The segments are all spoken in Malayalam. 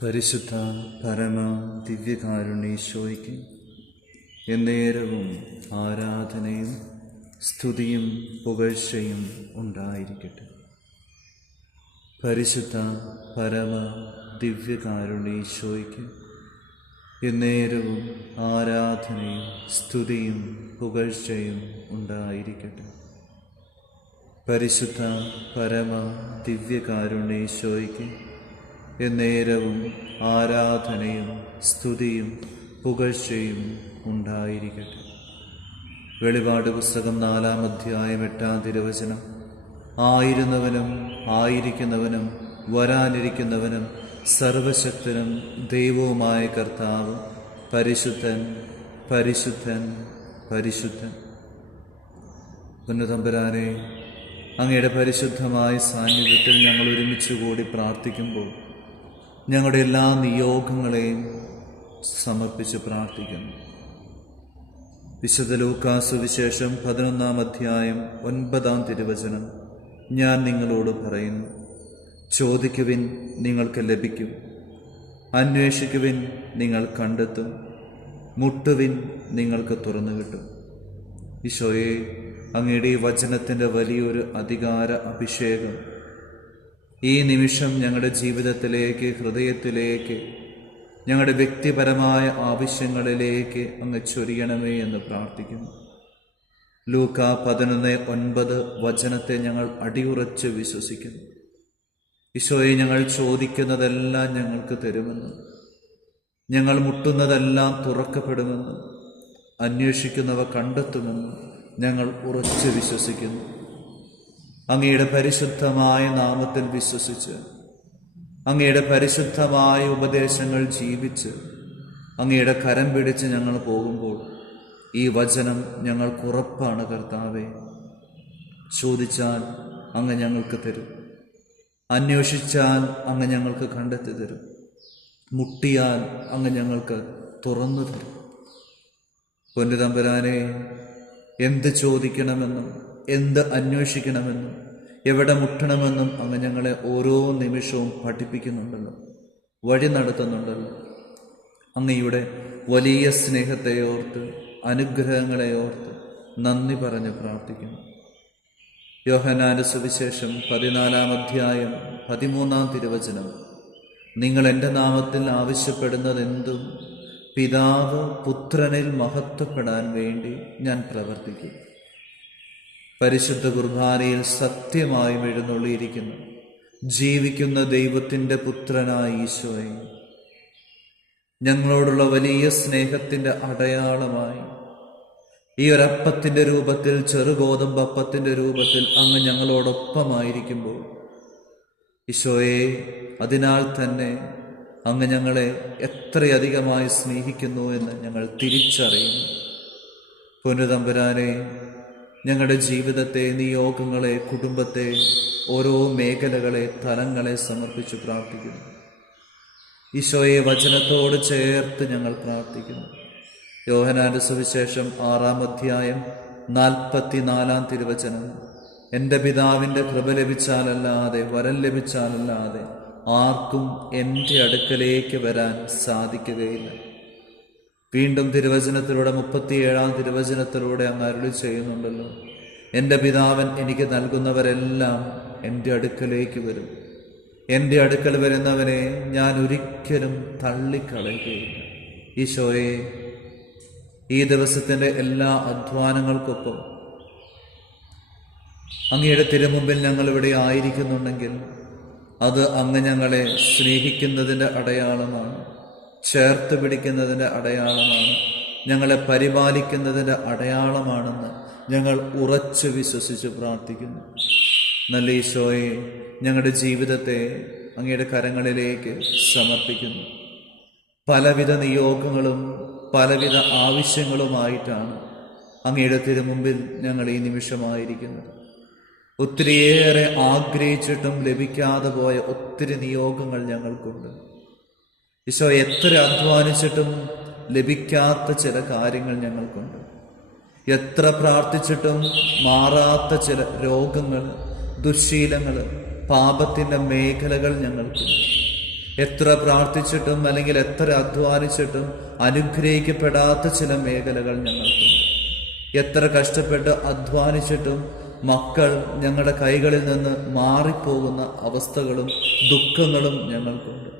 പരിശുദ്ധ പരമ ദിവ്യകാരുണ്യേശോയ്ക്ക് എന്നേരവും ആരാധനയും സ്തുതിയും പുകഴ്ചയും ഉണ്ടായിരിക്കട്ടെ. പരിശുദ്ധ പരമ ദിവ്യകാരുണ്യേശോയ്ക്ക് എന്നേരവും ആരാധനയും സ്തുതിയും പുകഴ്ചയും ഉണ്ടായിരിക്കട്ടെ. പരിശുദ്ധ പരമ ദിവ്യകാരുണ്യേശോയ്ക്ക് എന്നേരവും ആരാധനയും സ്തുതിയും പുകഴ്ചയും ഉണ്ടായിരിക്കട്ടെ. വെളിപാട് പുസ്തകം 4-ാം അധ്യായം 8-ാം തിരുവചനം. ആയിരുന്നവനും ആയിരിക്കുന്നവനും വരാനിരിക്കുന്നവനും സർവശക്തനും ദൈവവുമായ കർത്താവ് പരിശുദ്ധൻ പരിശുദ്ധൻ പരിശുദ്ധൻ. പൊന്നുതമ്പുരാനെ, അങ്ങയുടെ പരിശുദ്ധമായ സാന്നിധ്യത്തിൽ ഞങ്ങൾ ഒരുമിച്ച് കൂടി പ്രാർത്ഥിക്കുമ്പോൾ ഞങ്ങളുടെ എല്ലാ നിയോഗങ്ങളെയും സമർപ്പിച്ച് പ്രാർത്ഥിക്കുന്നു. വിശുദ്ധ ലൂക്കാസ് സുവിശേഷം 11-ാം അധ്യായം 9-ാം തിരുവചനം. ഞാൻ നിങ്ങളോട് പറയുന്നു, ചോദിക്കുവിൻ നിങ്ങൾക്ക് ലഭിക്കും, അന്വേഷിക്കുവിൻ നിങ്ങൾ കണ്ടെത്തും, മുട്ടുവിൻ നിങ്ങൾക്ക് തുറന്നു കിട്ടും. ഈശോയെ, അങ്ങയുടെ ഈ വചനത്തിൻ്റെ വലിയൊരു അധികാര അഭിഷേകം ഈ നിമിഷം ഞങ്ങളുടെ ജീവിതത്തിലേക്ക്, ഹൃദയത്തിലേക്ക്, ഞങ്ങളുടെ വ്യക്തിപരമായ ആവശ്യങ്ങളിലേക്ക് അങ്ങ് ചൊരിയണമേ എന്ന് പ്രാർത്ഥിക്കുന്നു. ലൂക്കാ 11:9 വചനത്തെ ഞങ്ങൾ അടിയുറച്ച് വിശ്വസിക്കുന്നു. ഈശോയെ, ഞങ്ങൾ ചോദിക്കുന്നതെല്ലാം ഞങ്ങൾക്ക് തരുമെന്ന്, ഞങ്ങൾ മുട്ടുന്നതെല്ലാം തുറക്കപ്പെടുമെന്ന്, അന്വേഷിക്കുന്നവ കണ്ടെത്തുമെന്ന് ഞങ്ങൾ ഉറച്ച് വിശ്വസിക്കുന്നു. അങ്ങയുടെ പരിശുദ്ധമായ നാമത്തിൽ വിശ്വസിച്ച്, അങ്ങയുടെ പരിശുദ്ധമായ ഉപദേശങ്ങൾ ജീവിച്ച്, അങ്ങയുടെ കരം പിടിച്ച് ഞങ്ങൾ പോകുമ്പോൾ ഈ വചനം ഞങ്ങൾക്കുറപ്പാണ്. കർത്താവേ, ചോദിച്ചാൽ അങ്ങ് ഞങ്ങൾക്ക് തരും, അന്വേഷിച്ചാൽ അങ്ങ് ഞങ്ങൾക്ക് കണ്ടെത്തി തരും, മുട്ടിയാൽ അങ്ങ് ഞങ്ങൾക്ക് തുറന്നു തരും. പൊന്നുതമ്പുരാനെ, എന്ത് ചോദിക്കണമെന്നും എന്ത് അന്വേഷിക്കണമെന്നും എവിടെ മുട്ടണമെന്നും അങ്ങ് ഞങ്ങളെ ഓരോ നിമിഷവും പഠിപ്പിക്കുന്നുണ്ടല്ലോ, വഴി നടത്തുന്നുണ്ടല്ലോ. അങ്ങയുടെ വലിയ സ്നേഹത്തെ ഓർത്ത്, അനുഗ്രഹങ്ങളെ ഓർത്ത് നന്ദി പറഞ്ഞ് പ്രാർത്ഥിക്കുന്നു. യോഹന്നാന്റെ സുവിശേഷം 14-ാം അധ്യായം 13-ാം തിരുവചനം. നിങ്ങൾ എൻ്റെ നാമത്തിൽ ആവശ്യപ്പെടുന്നതെന്തും പിതാവ് പുത്രനിൽ മഹത്വപ്പെടാൻ വേണ്ടി ഞാൻ പ്രവർത്തിക്കും. പരിശുദ്ധ കുർബാനയിൽ സത്യമായും എഴുന്നള്ളിയിരിക്കുന്നു ജീവിക്കുന്ന ദൈവത്തിൻ്റെ പുത്രനായ ഈശോയെ, ഞങ്ങളോടുള്ള വലിയ സ്നേഹത്തിൻ്റെ അടയാളമായി ഈ ഒരപ്പത്തിൻ്റെ രൂപത്തിൽ, ചെറുഗോതമ്പപ്പത്തിൻ്റെ രൂപത്തിൽ അങ്ങ് ഞങ്ങളോടൊപ്പമായിരിക്കുമ്പോൾ ഈശോയെ, അതിനാൽ തന്നെ അങ്ങ് ഞങ്ങളെ എത്രയധികമായി സ്നേഹിക്കുന്നു എന്ന് ഞങ്ങൾ തിരിച്ചറിയുന്നു. പൊന്നുതമ്പുരാനെ, ഞങ്ങളുടെ ജീവിതത്തെ, നിയോഗങ്ങളെ, കുടുംബത്തെ, ഓരോ മേഖലകളെ, തലങ്ങളെ സമർപ്പിച്ച് പ്രാർത്ഥിക്കുന്നു. ഈശോയെ, വചനത്തോട് ചേർത്ത് ഞങ്ങൾ പ്രാർത്ഥിക്കുന്നു. യോഹന്നാന്റെ സുവിശേഷം 6-ാം അധ്യായം 44-ാം തിരുവചനം. എൻ്റെ പിതാവിൻ്റെ കൃപ ലഭിച്ചാലല്ലാതെ, വരം ലഭിച്ചാലല്ലാതെ ആർക്കും എൻ്റെ അടുക്കലേക്ക് വരാൻ സാധിക്കുകയില്ല. വീണ്ടും തിരുവചനത്തിലൂടെ 37-ാം തിരുവചനത്തിലൂടെ അങ്ങ് അരുളി ചെയ്യുന്നുണ്ടല്ലോ, എൻ്റെ പിതാവൻ എനിക്ക് നൽകുന്നവരെല്ലാം എൻ്റെ അടുക്കലേക്ക് വരും, എൻ്റെ അടുക്കൽ വരുന്നവനെ ഞാൻ ഒരിക്കലും തള്ളിക്കളയുകയില്ല. ഈശോയെ, ഈ ദിവസത്തിൻ്റെ എല്ലാ അധ്വാനങ്ങൾക്കൊപ്പം അങ്ങയുടെ തിരുമുമ്പിൽ ഞങ്ങളിവിടെ ആയിരിക്കുന്നുണ്ടെങ്കിൽ അത് അങ്ങ് ഞങ്ങളെ സ്നേഹിക്കുന്നതിൻ്റെ അടയാളമാണ്, ചേർത്ത് പിടിക്കുന്നതിൻ്റെ അടയാളമാണ്, ഞങ്ങളെ പരിപാലിക്കുന്നതിൻ്റെ അടയാളമാണെന്ന് ഞങ്ങൾ ഉറച്ച് വിശ്വസിച്ച് പ്രാർത്ഥിക്കുന്നു. നല്ല ഈശോയെ, ഞങ്ങളുടെ ജീവിതത്തെ അങ്ങയുടെ കരങ്ങളിലേക്ക് സമർപ്പിക്കുന്നു. പലവിധ നിയോഗങ്ങളും പലവിധ ആവശ്യങ്ങളുമായിട്ടാണ് അങ്ങയുടെ തിരുമുമ്പിൽ ഞങ്ങൾ ഈ നിമിഷമായിരിക്കുന്നത്. ഒത്തിരിയേറെ ആഗ്രഹിച്ചിട്ടും ലഭിക്കാതെ പോയ ഒത്തിരി നിയോഗങ്ങൾ ഞങ്ങൾക്കുണ്ട്. ഈശോ, എത്ര അധ്വാനിച്ചിട്ടും ലഭിക്കാത്ത ചില കാര്യങ്ങൾ ഞങ്ങൾക്കുണ്ട്. എത്ര പ്രാർത്ഥിച്ചിട്ടും മാറാത്ത ചില രോഗങ്ങൾ, ദുശ്ശീലങ്ങൾ, പാപത്തിൻ്റെ മേഖലകൾ ഞങ്ങൾക്കുണ്ട്. എത്ര പ്രാർത്ഥിച്ചിട്ടും അല്ലെങ്കിൽ എത്ര അധ്വാനിച്ചിട്ടും അനുഗ്രഹിക്കപ്പെടാത്ത ചില മേഖലകൾ ഞങ്ങൾക്കുണ്ട്. എത്ര കഷ്ടപ്പെട്ട് അധ്വാനിച്ചിട്ടും മക്കൾ ഞങ്ങളുടെ കൈകളിൽ നിന്ന് മാറിപ്പോകുന്ന അവസ്ഥകളും ദുഃഖങ്ങളും ഞങ്ങൾക്കുണ്ട്.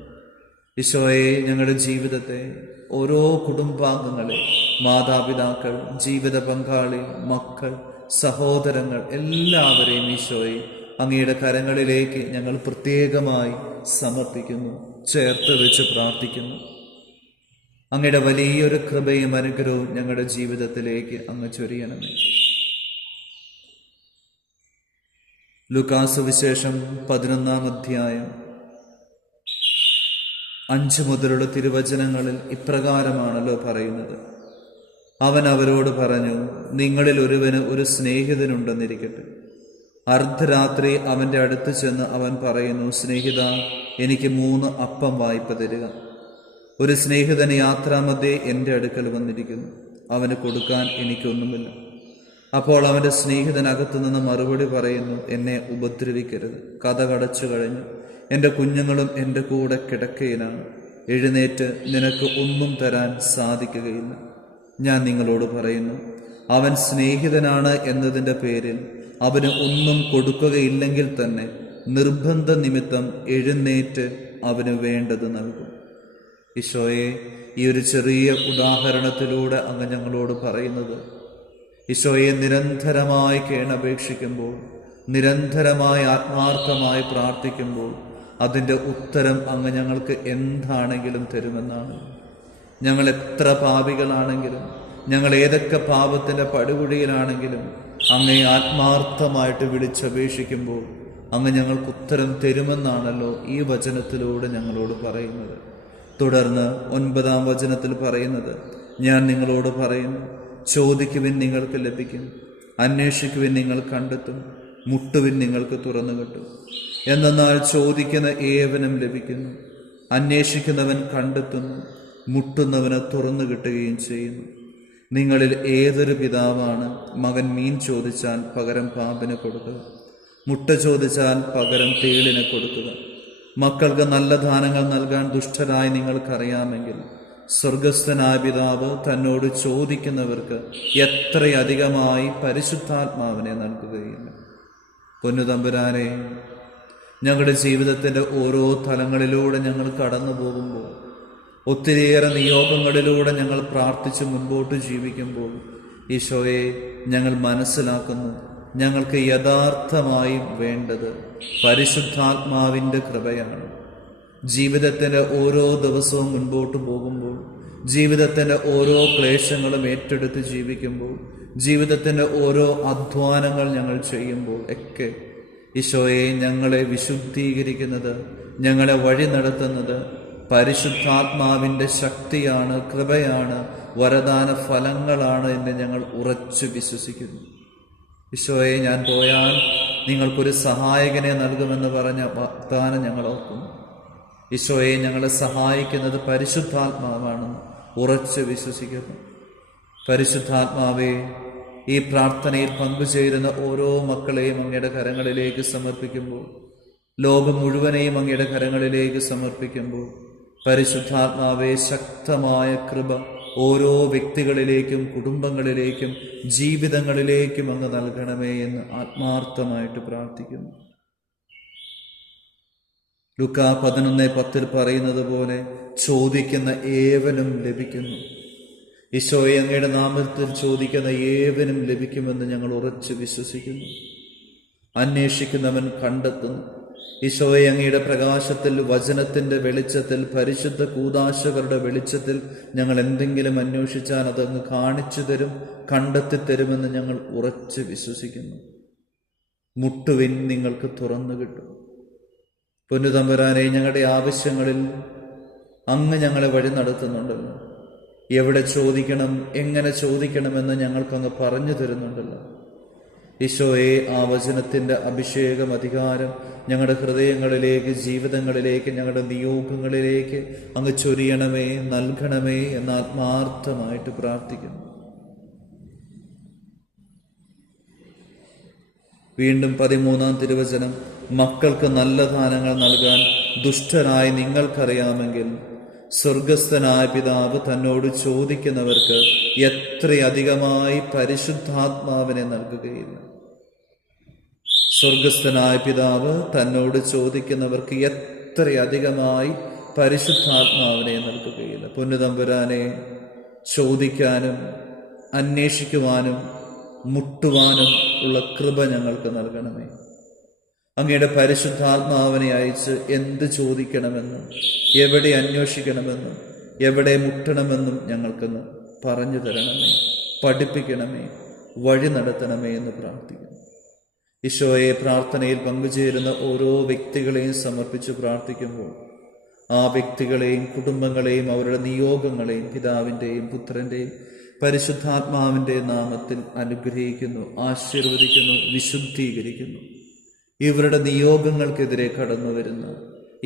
ഈശോയെ, ഞങ്ങളുടെ ജീവിതത്തെ, ഓരോ കുടുംബാംഗങ്ങളെ, മാതാപിതാക്കൾ, ജീവിത പങ്കാളി, മക്കൾ, സഹോദരങ്ങൾ എല്ലാവരെയും ഈശോയെ അങ്ങയുടെ കരങ്ങളിലേക്ക് ഞങ്ങൾ പ്രത്യേകമായി സമർപ്പിക്കുന്നു, ചേർത്ത് വെച്ച് പ്രാർത്ഥിക്കുന്നു. അങ്ങയുടെ വലിയൊരു കൃപയും അനുഗ്രഹവും ഞങ്ങളുടെ ജീവിതത്തിലേക്ക് അങ്ങ് ചൊരിയണമേ. ലൂക്കാസ് വിശേഷം 11-ാം അധ്യായം 5 മുതലുള്ള തിരുവചനങ്ങളിൽ ഇപ്രകാരമാണല്ലോ പറയുന്നത്. അവൻ അവരോട് പറഞ്ഞു, നിങ്ങളിൽ ഒരുവന് ഒരു സ്നേഹിതനുണ്ടെന്നിരിക്കട്ടെ. അർദ്ധരാത്രി അവൻ്റെ അടുത്ത് ചെന്ന് അവൻ പറയുന്നു, സ്നേഹിത, എനിക്ക് 3 അപ്പം വായ്പ തരിക. ഒരു സ്നേഹിതൻ യാത്രാമധ്യേ എൻ്റെ അടുക്കൽ വന്നിരിക്കുന്നു, അവന് കൊടുക്കാൻ എനിക്കൊന്നുമില്ല. അപ്പോൾ അവൻ്റെ സ്നേഹിതൻ അകത്തുനിന്ന് മറുപടി പറയുന്നു, എന്നെ ഉപദ്രവിക്കരുത്, കതകടച്ചു കഴിഞ്ഞു, എൻ്റെ കുഞ്ഞുങ്ങളും എൻ്റെ കൂടെ കിടക്കയിലാണ്, എഴുന്നേറ്റ് നിനക്ക് ഒന്നും തരാൻ സാധിക്കുകയില്ല. ഞാൻ നിങ്ങളോട് പറയുന്നു, അവൻ സ്നേഹിതനാണ് എന്നതിൻ്റെ പേരിൽ അവന് ഒന്നും കൊടുക്കുകയില്ലെങ്കിൽ തന്നെ നിർബന്ധ നിമിത്തം എഴുന്നേറ്റ് അവന് വേണ്ടത് നൽകും. ഈശോയെ, ഈ ഒരു ചെറിയ ഉദാഹരണത്തിലൂടെ അങ്ങ് ഞങ്ങളോട് പറയുന്നത്, ഈശോയെ നിരന്തരമായി കേണപേക്ഷിക്കുമ്പോൾ, നിരന്തരമായി ആത്മാർത്ഥമായി പ്രാർത്ഥിക്കുമ്പോൾ അതിൻ്റെ ഉത്തരം അങ്ങ് ഞങ്ങൾക്ക് എന്താണെങ്കിലും തരുമെന്നാണ്. ഞങ്ങൾ എത്ര പാപികളാണെങ്കിലും, ഞങ്ങൾ ഏതൊക്കെ പാപത്തിൻ്റെ പടുകുഴിയിലാണെങ്കിലും അങ്ങേ ആത്മാർത്ഥമായിട്ട് വിളിച്ചപേക്ഷിക്കുമ്പോൾ അങ്ങ് ഞങ്ങൾക്ക് ഉത്തരം തരുമെന്നാണല്ലോ ഈ വചനത്തിലൂടെ ഞങ്ങളോട് പറയുന്നത്. തുടർന്ന് 9-ാം വചനത്തിൽ പറയുന്നത്, ഞാൻ നിങ്ങളോട് പറയുന്നു, ചോദിക്കുവിൻ നിങ്ങൾക്ക് ലഭിക്കും, അന്വേഷിക്കുവിൻ നിങ്ങൾ കണ്ടെത്തും, മുട്ടുവിൻ നിങ്ങൾക്ക് തുറന്നു കിട്ടും. എന്തെന്നാൽ ചോദിക്കുന്ന ഏവനും ലഭിക്കുന്നു, അന്വേഷിക്കുന്നവൻ കണ്ടെത്തുന്നു, മുട്ടുന്നവന് തുറന്നു കിട്ടുകയും ചെയ്യുന്നു. നിങ്ങളിൽ ഏതൊരു പിതാവാണ് മകൻ മീൻ ചോദിച്ചാൽ പകരം പാമ്പിന് കൊടുക്കുക, മുട്ട ചോദിച്ചാൽ പകരം തേളിന് കൊടുക്കുക? മക്കൾക്ക് നല്ല ദാനങ്ങൾ നൽകാൻ ദുഷ്ടരായി നിങ്ങൾക്കറിയാമെങ്കിൽ സ്വർഗസ്ഥനായ പിതാവ് തന്നോട് ചോദിക്കുന്നവർക്ക് എത്രയധികമായി പരിശുദ്ധാത്മാവിനെ നൽകുകയില്ല. പൊന്നുതമ്പുരാനെ, ഞങ്ങളുടെ ജീവിതത്തിൻ്റെ ഓരോ തലങ്ങളിലൂടെ ഞങ്ങൾ കടന്നു പോകുമ്പോൾ, ഒത്തിരിയേറെ നിയോഗങ്ങളിലൂടെ ഞങ്ങൾ പ്രാർത്ഥിച്ച് മുൻപോട്ട് ജീവിക്കുമ്പോൾ, ഈശോയെ, ഞങ്ങൾ മനസ്സിലാക്കുന്നു ഞങ്ങൾക്ക് യഥാർത്ഥമായും വേണ്ടത് പരിശുദ്ധാത്മാവിൻ്റെ കൃപയാണ്. ജീവിതത്തിൻ്റെ ഓരോ ദിവസവും മുൻപോട്ട് പോകുമ്പോൾ, ജീവിതത്തിൻ്റെ ഓരോ ക്ലേശങ്ങളും ഏറ്റെടുത്ത് ജീവിക്കുമ്പോൾ, ജീവിതത്തിൻ്റെ ഓരോ അധ്വാനങ്ങൾ ഞങ്ങൾ ചെയ്യുമ്പോൾ ഒക്കെ ഈശോയെ, ഞങ്ങളെ വിശുദ്ധീകരിക്കുന്നത്, ഞങ്ങളെ വഴി നടത്തുന്നത് പരിശുദ്ധാത്മാവിൻ്റെ ശക്തിയാണ്, കൃപയാണ്, വരദാന ഫലങ്ങളാണ് എന്ന് ഞങ്ങൾ ഉറച്ചു വിശ്വസിക്കുന്നു. ഈശോയെ, ഞാൻ പോയാൽ നിങ്ങൾക്കൊരു സഹായകനെ നൽകുമെന്ന് പറഞ്ഞ വാഗ്ദാനം ഞങ്ങൾ ഓർക്കുന്നു. ഈശോയെ, ഞങ്ങളെ സഹായിക്കുന്നത് പരിശുദ്ധാത്മാവാണെന്ന് ഉറച്ചു വിശ്വസിക്കുന്നു. പരിശുദ്ധാത്മാവേ, ഈ പ്രാർത്ഥനയിൽ പങ്കുചേരുന്ന ഓരോ മക്കളെയും അങ്ങയുടെ കരങ്ങളിലേക്ക് സമർപ്പിക്കുമ്പോൾ, ലോകം മുഴുവനെയും അങ്ങയുടെ കരങ്ങളിലേക്ക് സമർപ്പിക്കുമ്പോൾ, പരിശുദ്ധാത്മാവേ, ശക്തമായ കൃപ ഓരോ വ്യക്തികളിലേക്കും കുടുംബങ്ങളിലേക്കും ജീവിതങ്ങളിലേക്കും അങ്ങ് നൽകണമേ എന്ന് ആത്മാർത്ഥമായിട്ട് പ്രാർത്ഥിക്കുന്നു. ലൂക്കാ 11:10 പറയുന്നത് പോലെ ചോദിക്കുന്ന ഏവനും ലഭിക്കുന്നു. ഈശോയെ, അങ്ങയുടെ നാമത്തിൽ ചോദിക്കുന്ന ഏവനും ലഭിക്കുമെന്ന് ഞങ്ങൾ ഉറച്ചു വിശ്വസിക്കുന്നു. അന്വേഷിക്കുന്നവൻ കണ്ടെത്തുന്നു. ഈശോയെ, അങ്ങയുടെ പ്രകാശത്തിൽ, വചനത്തിൻ്റെ വെളിച്ചത്തിൽ, പരിശുദ്ധ കൂദാശകളുടെ വെളിച്ചത്തിൽ ഞങ്ങൾ എന്തെങ്കിലും അന്വേഷിച്ചാൽ അതങ്ങ് കാണിച്ചു തരും, കണ്ടെത്തി തരുമെന്ന് ഞങ്ങൾ ഉറച്ച് വിശ്വസിക്കുന്നു. മുട്ടുവിൻ, നിങ്ങൾക്ക് തുറന്നു കിട്ടും. പൊന്നുതമ്പുരാനെ, ഞങ്ങളുടെ ആവശ്യങ്ങളിൽ അങ്ങ് ഞങ്ങളെ വഴി നടത്തുന്നുണ്ടല്ലോ. എവിടെ ചോദിക്കണം, എങ്ങനെ ചോദിക്കണമെന്ന് ഞങ്ങൾക്കങ്ങ് പറഞ്ഞു തരുന്നുണ്ടല്ലോ. ഈശോയെ, ആ വചനത്തിൻ്റെ അഭിഷേകം, അധികാരം ഞങ്ങളുടെ ഹൃദയങ്ങളിലേക്ക്, ജീവിതങ്ങളിലേക്ക്, ഞങ്ങളുടെ നിയോഗങ്ങളിലേക്ക് അങ്ങ് ചൊരിയണമേ, നൽകണമേ എന്ന് ആത്മാർത്ഥമായിട്ട് പ്രാർത്ഥിക്കുന്നു. വീണ്ടും 13-ാം തിരുവചനം, മക്കൾക്ക് നല്ല ദാനങ്ങൾ നൽകാൻ ദുഷ്ടരായ നിങ്ങൾക്കറിയാമെങ്കിൽ സ്വർഗസ്ഥനായ പിതാവ് തന്നോട് ചോദിക്കുന്നവർക്ക് എത്രയധികമായി പരിശുദ്ധാത്മാവിനെ നൽകുകയില്ല. സ്വർഗസ്ഥനായ പിതാവ് തന്നോട് ചോദിക്കുന്നവർക്ക് എത്രയധികമായി പരിശുദ്ധാത്മാവിനെ നൽകുകയില്ല. പൊന്നുതമ്പുരാനെ, ചോദിക്കാനും അന്വേഷിക്കുവാനും മുട്ടുവാനും ഉള്ള കൃപ ഞങ്ങൾക്ക് നൽകണമേ. അങ്ങയുടെ പരിശുദ്ധാത്മാവിനെ അയച്ച് എന്ത് ചോദിക്കണമെന്നും എവിടെ അന്വേഷിക്കണമെന്നും എവിടെ മുട്ടണമെന്നും ഞങ്ങൾക്കൊന്ന് പറഞ്ഞു തരണമേ, പഠിപ്പിക്കണമേ, വഴി നടത്തണമേ എന്ന് പ്രാർത്ഥിക്കുന്നു. ഈശോയെ, പ്രാർത്ഥനയിൽ പങ്കുചേരുന്ന ഓരോ വ്യക്തികളെയും സമർപ്പിച്ച് പ്രാർത്ഥിക്കുമ്പോൾ ആ വ്യക്തികളെയും കുടുംബങ്ങളെയും അവരുടെ നിയോഗങ്ങളെയും പിതാവിൻ്റെയും പുത്രൻ്റെയും പരിശുദ്ധാത്മാവിൻ്റെ നാമത്തിൽ അനുഗ്രഹിക്കുന്നു, ആശീർവദിക്കുന്നു, വിശുദ്ധീകരിക്കുന്നു. ഇവരുടെ നിയോഗങ്ങൾക്കെതിരെ കടന്നു വരുന്ന,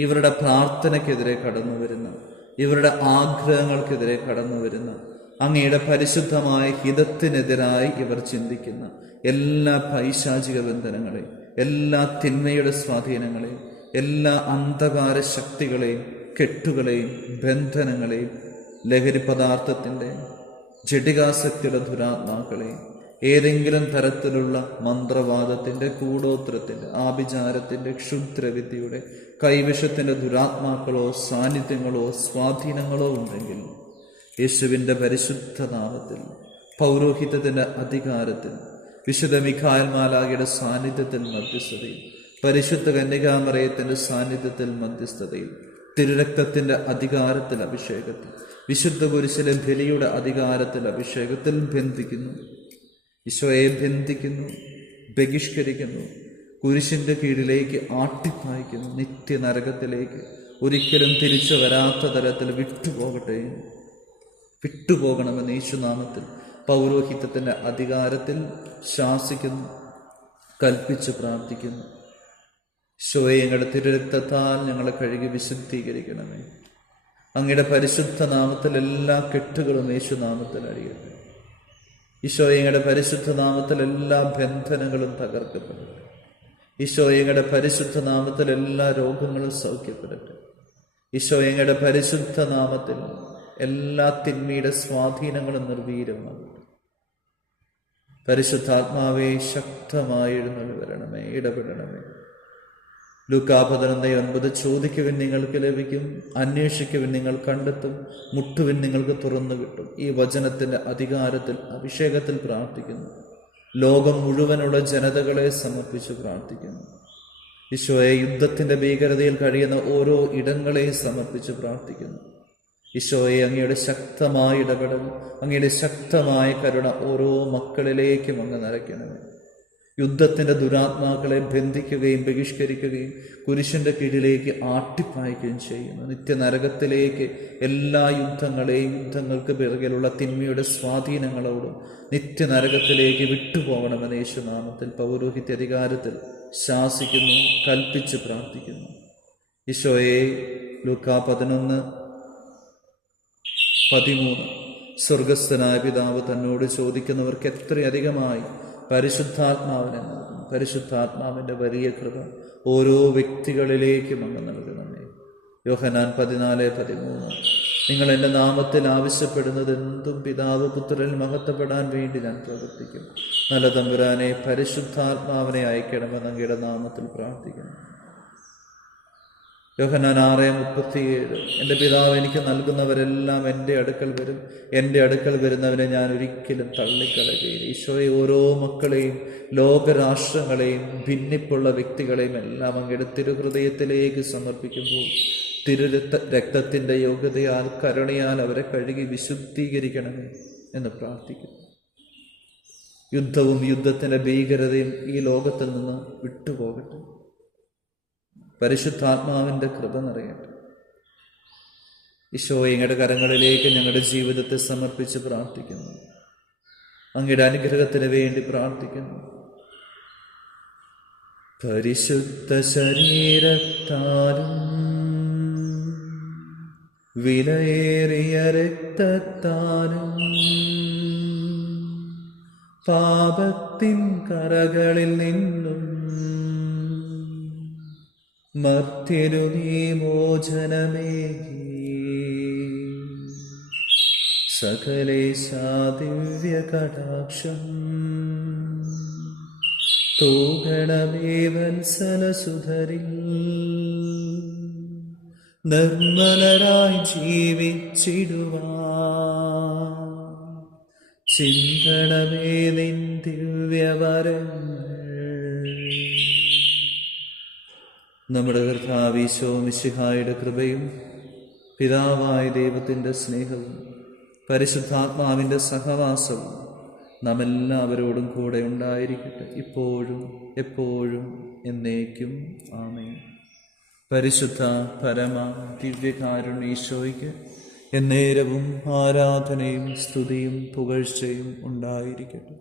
ഇവരുടെ പ്രാർത്ഥനയ്ക്കെതിരെ കടന്നു വരുന്ന, ഇവരുടെ ആഗ്രഹങ്ങൾക്കെതിരെ കടന്നു വരുന്ന, അങ്ങയുടെ പരിശുദ്ധമായ ഹിതത്തിനെതിരായി ഇവർ ചിന്തിക്കുന്ന എല്ലാ പൈശാചിക ബന്ധനങ്ങളെയും, എല്ലാ തിന്മയുടെ സ്വാധീനങ്ങളെയും, എല്ലാ അന്ധകാര ശക്തികളെയും, കെട്ടുകളെയും, ബന്ധനങ്ങളെയും, ലഹരി പദാർത്ഥത്തിൻ്റെ, ജഡികാസക്തിയുടെ ദുരാത്മാക്കളെയും, ഏതെങ്കിലും തരത്തിലുള്ള മന്ത്രവാദത്തിൻ്റെ, കൂടോത്രത്തിൻ്റെ, ആഭിചാരത്തിൻ്റെ, ക്ഷുദ്രവിദ്യയുടെ, കൈവിഷത്തിൻ്റെ ദുരാത്മാക്കളോ സാന്നിധ്യങ്ങളോ സ്വാധീനങ്ങളോ ഉണ്ടെങ്കിൽ യേശുവിൻ്റെ പരിശുദ്ധ നാമത്തിൽ, പൗരോഹിത്യത്തിൻ്റെ അധികാരത്തിൽ, വിശുദ്ധ മിഖായേൽ മാലാഖയുടെ സാന്നിധ്യത്തിൽ മധ്യസ്ഥതയിൽ, പരിശുദ്ധ കന്യകാമറിയത്തിൻ്റെ സാന്നിധ്യത്തിൽ മധ്യസ്ഥതയിൽ, തിരുരക്തത്തിൻ്റെ അധികാരത്തിൽ അഭിഷേകത്തിൽ, വിശുദ്ധ കുരിശിലെ ബലിയുടെ അധികാരത്തിൽ അഭിഷേകത്തിൽ ബന്ധിക്കുന്നു. ഈശോയെ ബന്ധിക്കുന്നു, ബഹിഷ്കരിക്കുന്നു, കുരിശിൻ്റെ കീഴിലേക്ക് ആട്ടിപ്പായിക്കുന്നു, നിത്യനരകത്തിലേക്ക് ഒരിക്കലും തിരിച്ചു വരാത്ത തരത്തിൽ വിട്ടുപോകണമെന്ന് യേശുനാമത്തിൽ പൗരോഹിത്യത്തിൻ്റെ അധികാരത്തിൽ ശാസിക്കുന്നു, കൽപ്പിച്ച് പ്രാർത്ഥിക്കുന്നു. ഈശോയെ, ഞങ്ങളുടെ തിരുരക്തത്താൽ ഞങ്ങളെ കഴുകി വിശുദ്ധീകരിക്കണമേ. അങ്ങയുടെ പരിശുദ്ധ നാമത്തിൽ എല്ലാ കെട്ടുകളും യേശുനാമത്തിൽ അഴിയട്ടെ. ഈശോയെ, ഞങ്ങളുടെ പരിശുദ്ധ നാമത്തിൽ എല്ലാ ബന്ധനങ്ങളും തകർക്കപ്പെടട്ടെ. ഈശോയെ, ഞങ്ങളുടെ പരിശുദ്ധ നാമത്തിൽ എല്ലാ രോഗങ്ങളും സൗഖ്യപ്പെടട്ടെ. ഈശോയെ, ഞങ്ങളുടെ പരിശുദ്ധ നാമത്തിൽ എല്ലാ തിന്മയുടെ സ്വാധീനങ്ങളും നിർവീര്യമാകട്ടെ. പരിശുദ്ധാത്മാവേ, ശക്തമായി എഴുന്നള്ളി വരണമേ, ഇടപെടണമേ. ലൂക്കാ 11:9 ചോദിക്കുവിൻ നിങ്ങൾക്ക് ലഭിക്കും, അന്വേഷിക്കുവിൻ നിങ്ങൾ കണ്ടെത്തും, മുട്ടുവിൻ നിങ്ങൾക്ക് തുറന്നു കിട്ടും. ഈ വചനത്തിന്റെ അധികാരത്തിൽ അഭിഷേകത്തിൽ പ്രാർത്ഥിക്കുന്നു. ലോകം മുഴുവനുള്ള ജനതകളെ സമർപ്പിച്ച് പ്രാർത്ഥിക്കുന്നു. ഈശോയെ, യുദ്ധത്തിന്റെ ഭീകരതയിൽ കഴിയുന്ന ഓരോ ഇടങ്ങളെയും സമർപ്പിച്ച് പ്രാർത്ഥിക്കുന്നു. ഈശോയെ, അങ്ങയുടെ ശക്തമായ ഇടപെടൽ, അങ്ങയുടെ ശക്തമായ കരുണ ഓരോ മക്കളിലേക്കും അങ്ങ് നിറയ്ക്കണമേ. യുദ്ധത്തിന്റെ ദുരാത്മാക്കളെ ബന്ധിക്കുകയും ബഹിഷ്കരിക്കുകയും കുരിശിന്റെ കീഴിലേക്ക് ആട്ടിപ്പായിക്കുകയും ചെയ്യുന്നു. നിത്യനരകത്തിലേക്ക് എല്ലാ യുദ്ധങ്ങൾക്ക് പിറകിലുള്ള തിന്മയുടെ സ്വാധീനങ്ങളോടും നിത്യനരകത്തിലേക്ക് വിട്ടുപോകണമെന്ന് യേശുനാമത്തിൽ പൗരോഹിത്യ അധികാരത്തിൽ ശാസിക്കുന്നു, കൽപ്പിച്ച് പ്രാർത്ഥിക്കുന്നു. ഈശോയെ, ലൂക്കാ 11:13 സ്വർഗസ്ഥനായ പിതാവ് തന്നോട് ചോദിക്കുന്നവർക്ക് എത്രയധികമായി പരിശുദ്ധാത്മാവിനെ നൽകുന്നു. പരിശുദ്ധാത്മാവിൻ്റെ വലിയ കൃപ ഓരോ വ്യക്തികളിലേക്കും അങ്ങ് നൽകണമേ. യോഹന്നാൻ 14:13 നിങ്ങൾ എൻ്റെ നാമത്തിൽ ആവശ്യപ്പെടുന്നത് എന്തും പിതാവ് പുത്രനിൽ മഹത്വപ്പെടാൻ വേണ്ടി ഞാൻ പ്രവർത്തിക്കും. നല്ല തമ്പുരാനെ, പരിശുദ്ധാത്മാവിനെ അയക്കണമെന്ന് അങ്ങയുടെ നാമത്തിൽ പ്രാർത്ഥിക്കുന്നു. യോഹന്നാൻ 6:37 എൻ്റെ പിതാവ് എനിക്ക് നൽകുന്നവരെല്ലാം എൻ്റെ അടുക്കൽ വരും, എൻ്റെ അടുക്കൽ വരുന്നവരെ ഞാൻ ഒരിക്കലും തള്ളിക്കളയുകയില്ല. ഈശോയെ, ഓരോ മക്കളെയും, ലോകരാഷ്ട്രങ്ങളെയും, ഭിന്നിപ്പുള്ള വ്യക്തികളെയും എല്ലാം അങ്ങയുടെ തിരുഹൃദയത്തിലേക്ക് സമർപ്പിക്കുമ്പോൾ രക്തത്തിൻ്റെ യോഗ്യതയാൽ, കരുണയാൽ അവരെ കഴുകി വിശുദ്ധീകരിക്കണമേ എന്ന് പ്രാർത്ഥിക്കുന്നു. യുദ്ധവും യുദ്ധത്തിൻ്റെ ഭീകരതയും ഈ ലോകത്തിൽ നിന്ന് വിട്ടുപോകട്ടെ. പരിശുദ്ധാത്മാവിൻ്റെ കൃപ നിറയട്ടെ. ഈശോയെ, അങ്ങയുടെ കരങ്ങളിലേക്ക് ഞങ്ങളുടെ ജീവിതത്തെ സമർപ്പിച്ച് പ്രാർത്ഥിക്കുന്നു. അങ്ങയുടെ അനുഗ്രഹത്തിന് വേണ്ടി പ്രാർത്ഥിക്കുന്നു. പരിശുദ്ധ ശരീരത്താലും വിലയേറിയ രക്തത്താലും പാപത്തിൻ കറകളിൽ നിന്നും മർത്യനു നീ മോചനമേകി സകലേശാ ദിവ്യ കടാക്ഷം തൂകണമേ വത്സലസുധരിൽ നിർമ്മലരായി ജീവിച്ചിടുവാൻ ചിന്തണമേ നിൻ ദിവ്യവരങ്ങൾ. നമ്മുടെ കർത്താവ് ഈശോ മിശിഹായുടെ കൃപയും പിതാവായ ദൈവത്തിൻ്റെ സ്നേഹവും പരിശുദ്ധാത്മാവിൻ്റെ സഹവാസവും നാം എല്ലാവരോടും കൂടെ ഉണ്ടായിരിക്കട്ടെ, ഇപ്പോഴും എപ്പോഴും എന്നേക്കും. ആമേൻ. പരിശുദ്ധ പരമ ദിവ്യകാരുണ്യേശോയ്ക്ക് എന്നേരവും ആരാധനയും സ്തുതിയും പുകഴ്ചയും ഉണ്ടായിരിക്കട്ടെ.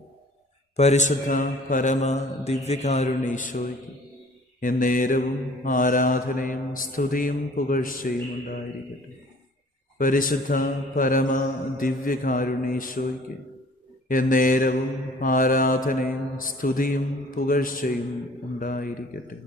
പരിശുദ്ധ പരമ ദിവ്യകാരുണ്യേശോയ്ക്ക് എന്നേരവും ആരാധനയും സ്തുതിയും പുകഴ്ചയും ഉണ്ടായിരിക്കട്ടെ. പരിശുദ്ധ പരമ ദിവ്യകാരുണ്യേശോയ്ക്ക് എന്നേരവും ആരാധനയും സ്തുതിയും പുകഴ്ചയും ഉണ്ടായിരിക്കട്ടെ.